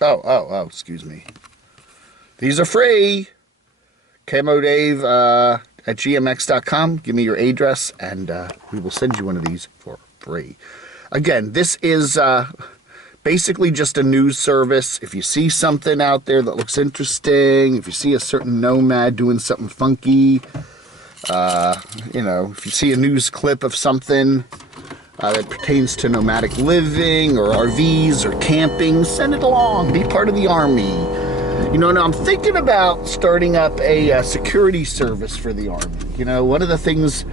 Excuse me. These are free. Camo Dave at gmx.com. Give me your address, and we will send you one of these for free. Again, this is basically just a news service. If you see something out there that looks interesting, if you see a certain nomad doing something funky, you know, if you see a news clip of something that pertains to nomadic living or RVs or camping, send it along. Be part of the army. You know, now I'm thinking about starting up a security service for the army. You know, one of the things,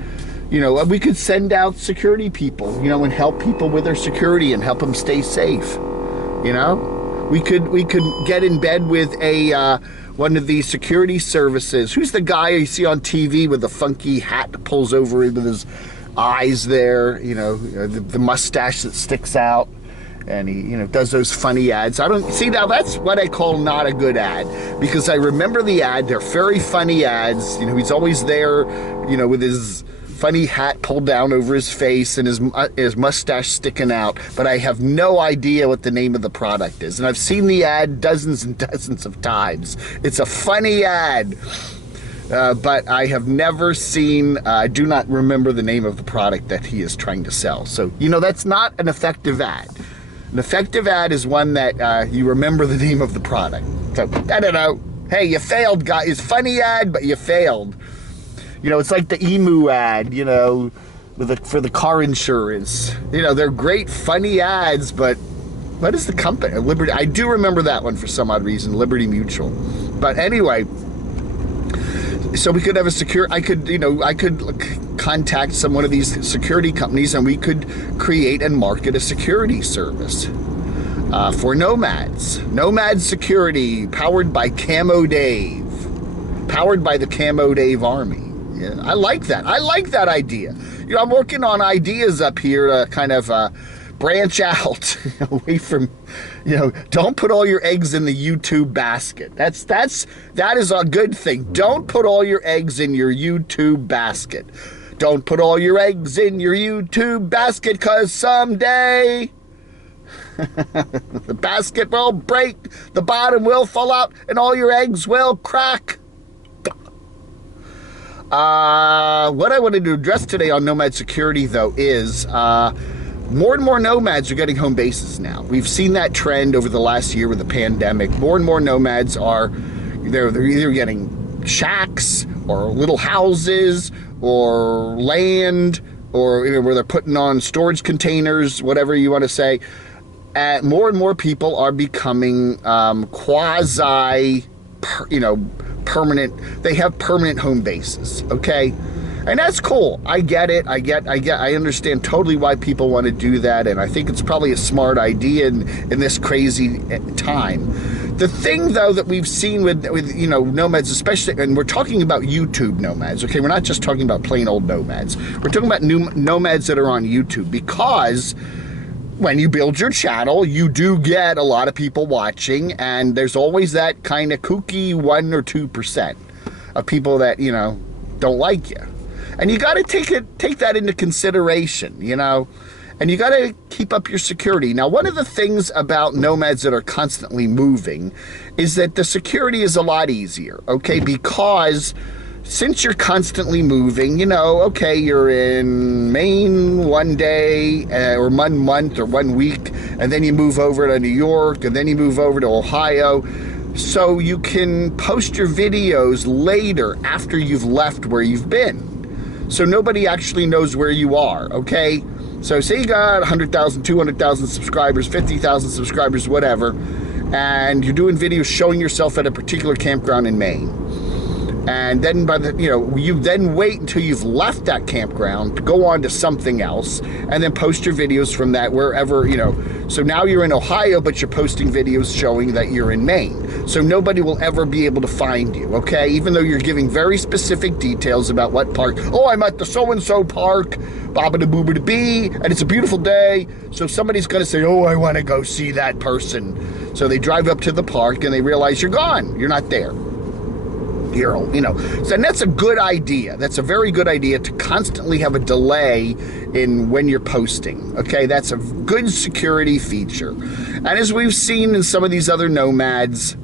you know, we could send out security people, you know, and help people with their security and help them stay safe. You know, we could get in bed with a one of these security services. Who's the guy you see on TV with the funky hat that pulls over with his eyes there? You know, the mustache that sticks out, and he, you know, does those funny ads. I don't see, now that's what I call not a good ad, because I remember the ad. They're very funny ads. You know, he's always there, you know, with his funny hat pulled down over his face and his mustache sticking out, but I have no idea what the name of the product is. And I've seen the ad dozens and dozens of times. It's a funny ad, but I have never seen, I do not remember the name of the product that he is trying to sell. So, you know, that's not an effective ad. An effective ad is one that you remember the name of the product. So, I don't know. Hey, you failed, guys. It's a funny ad, but you failed. You know, it's like the emu ad, you know, for the car insurance. You know, they're great, funny ads, but what is the company? Liberty. I do remember that one for some odd reason, Liberty Mutual. But anyway, so we could have a I could contact one of these security companies, and we could create and market a security service for nomads. Nomad Security, powered by Camo Dave. Powered by the Camo Dave Army. Yeah, I like that. I like that idea. You know, I'm working on ideas up here to kind of branch out away from, you know, don't put all your eggs in the YouTube basket. That is a good thing. Don't put all your eggs in your YouTube basket. Don't put all your eggs in your YouTube basket, because someday the basket will break, the bottom will fall out, and all your eggs will crack. What I wanted to address today on Nomad Security, though, is more and more nomads are getting home bases now. We've seen that trend over the last year with the pandemic. More and more nomads are, they're either getting shacks or little houses or land, or, you know, where they're putting on storage containers, whatever you want to say. More and more people are becoming quasi, you know, permanent. They have permanent home bases, okay? And that's cool. I get it. I understand totally why people want to do that, and I think it's probably a smart idea in this crazy time. The thing, though, that we've seen with you know, nomads, especially, and we're talking about YouTube nomads, okay? We're not just talking about plain old nomads. We're talking about nomads that are on YouTube, because when you build your channel, you do get a lot of people watching, and there's always that kind of kooky 1 or 2% of people that, you know, don't like you. And you got to take that into consideration, you know, and you got to keep up your security. Now, one of the things about nomads that are constantly moving is that the security is a lot easier, okay, because since you're constantly moving, you know, okay, you're in Maine one day or 1 month or 1 week, and then you move over to New York, and then you move over to Ohio. So you can post your videos later after you've left where you've been. So nobody actually knows where you are, okay? So say you got 100,000, 200,000 subscribers, 50,000 subscribers, whatever, and you're doing videos showing yourself at a particular campground in Maine. And then you then wait until you've left that campground to go on to something else, and then post your videos from that wherever, you know. So now you're in Ohio, but you're posting videos showing that you're in Maine. So nobody will ever be able to find you, okay? Even though you're giving very specific details about what park. Oh, I'm at the so-and-so park, baba-da-booba-da-bee, and it's a beautiful day. So somebody's gonna say, oh, I wanna go see that person. So they drive up to the park and they realize you're gone. You're not there. here, you know. So, and that's a good idea. That's a very good idea, to constantly have a delay in when you're posting. Okay, that's a good security feature. And as we've seen in some of these other Nomads,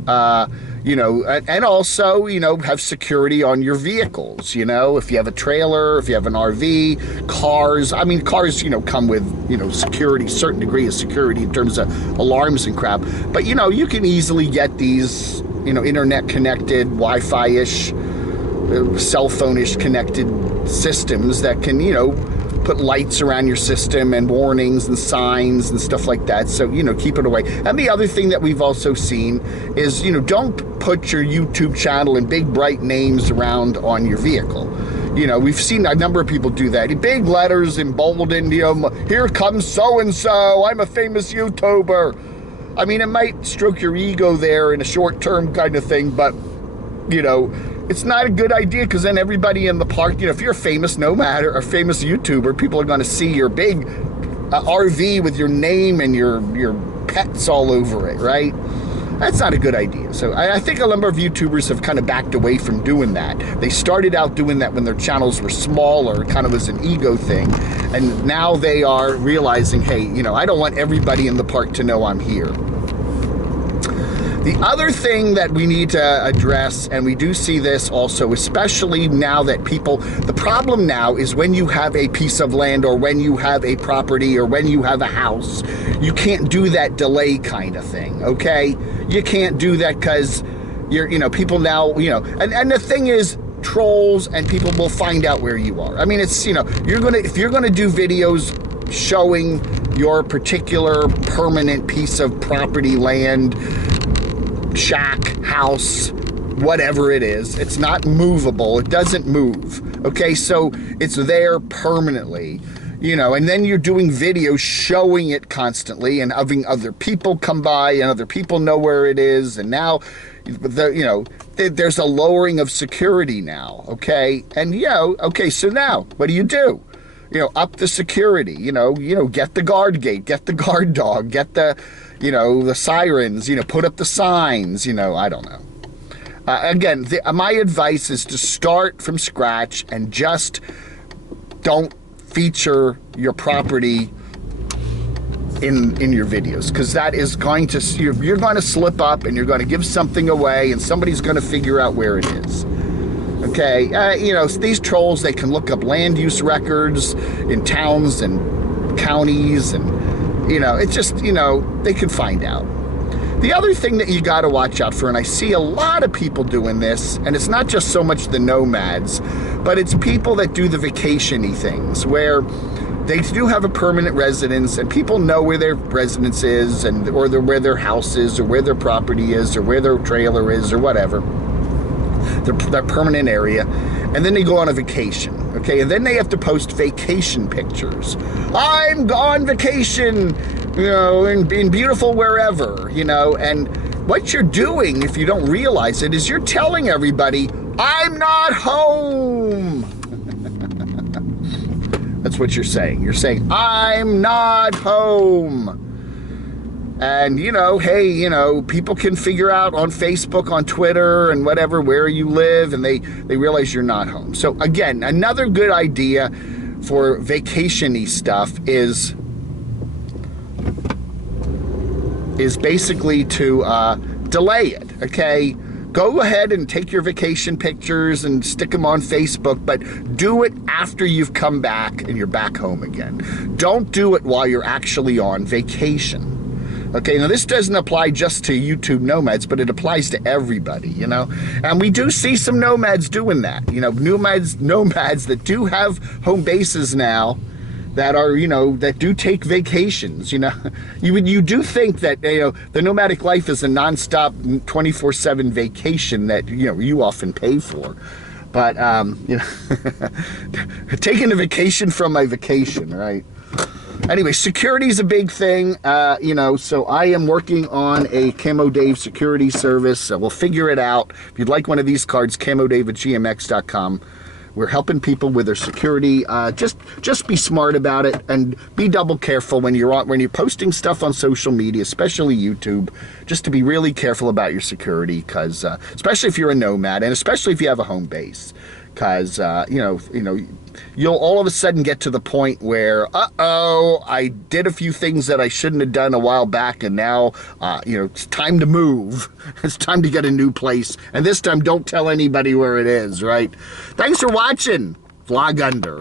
you know, and also, you know, have security on your vehicles. You know, if you have a trailer, if you have an RV, cars. I mean, cars, you know, come with, you know, security, certain degree of security in terms of alarms and crap. But, you know, you can easily get these, you know, internet connected, Wi-Fi-ish, cell phone-ish connected systems that can, you know, put lights around your system and warnings and signs and stuff like that. So, you know, keep it away. And the other thing that we've also seen is, you know, don't put your YouTube channel in big bright names around on your vehicle. You know, we've seen a number of people do that. Big letters emboldened, you know, here comes so-and-so, I'm a famous YouTuber. I mean, it might stroke your ego there in a short-term kind of thing, but, you know, it's not a good idea, because then everybody in the park, you know, if you're a famous Nomad or a famous YouTuber, people are going to see your big RV with your name and your pets all over it, right? That's not a good idea. So I think a number of YouTubers have kind of backed away from doing that. They started out doing that when their channels were smaller, kind of as an ego thing, and now they are realizing, hey, you know, I don't want everybody in the park to know I'm here. The other thing that we need to address, and we do see this also, especially now that people, the problem now is when you have a piece of land or when you have a property or when you have a house, you can't do that delay kind of thing, okay? You can't do that because you're, you know, people now, you know, and the thing is, trolls and people will find out where you are. I mean, it's, you know, if you're gonna do videos showing your particular permanent piece of property, land, shack, house, whatever it is, it's not movable, it doesn't move, okay? So it's there permanently, you know, and then you're doing videos showing it constantly and having other people come by and other people know where it is, and now, you know, there's a lowering of security now, okay? And, you know, okay, so now, what do? You know, up the security, you know, get the guard gate, get the guard dog, get the, you know, the sirens, you know, put up the signs, you know, I don't know. Again, my advice is to start from scratch and just don't feature your property in your videos, because that is going to, you're going to slip up and you're going to give something away and somebody's going to figure out where it is. Okay, you know, these trolls, they can look up land use records in towns and counties, and, you know, it's just, you know, they can find out. The other thing that you got to watch out for, and I see a lot of people doing this, and it's not just so much the Nomads, but it's people that do the vacation-y things, where they do have a permanent residence, and people know where their residence is, and or where their house is, or where their property is, or where their trailer is, or whatever. Their permanent area, and then they go on a vacation, okay? And then they have to post vacation pictures. I'm gone vacation, you know, in beautiful wherever, you know, and what you're doing, if you don't realize it, is you're telling everybody, I'm not home. That's what you're saying. You're saying, I'm not home. And, you know, hey, you know, people can figure out on Facebook, on Twitter, and whatever, where you live, and they realize you're not home. So, again, another good idea for vacation-y stuff is basically to delay it, okay? Go ahead and take your vacation pictures and stick them on Facebook, but do it after you've come back and you're back home again. Don't do it while you're actually on vacation. Okay, now this doesn't apply just to YouTube Nomads, but it applies to everybody, you know? And we do see some Nomads doing that, you know, Nomads that do have home bases now that are, you know, that do take vacations, you know? You do think that, you know, the nomadic life is a nonstop 24/7 vacation that, you know, you often pay for. But, you know, taking a vacation from my vacation, right? Anyway, security is a big thing, you know, so I am working on a Camo Dave security service. We'll figure it out. If you'd like one of these cards, camodave@gmx.com. We're helping people with their security. Just be smart about it, and be double careful when you're posting stuff on social media, especially YouTube. Just to be really careful about your security, because especially if you're a nomad, and especially if you have a home base, because you'll all of a sudden get to the point where, I did a few things that I shouldn't have done a while back, and now, it's time to move. It's time to get a new place, and this time don't tell anybody where it is, right? Thanks for watching Vlog Under.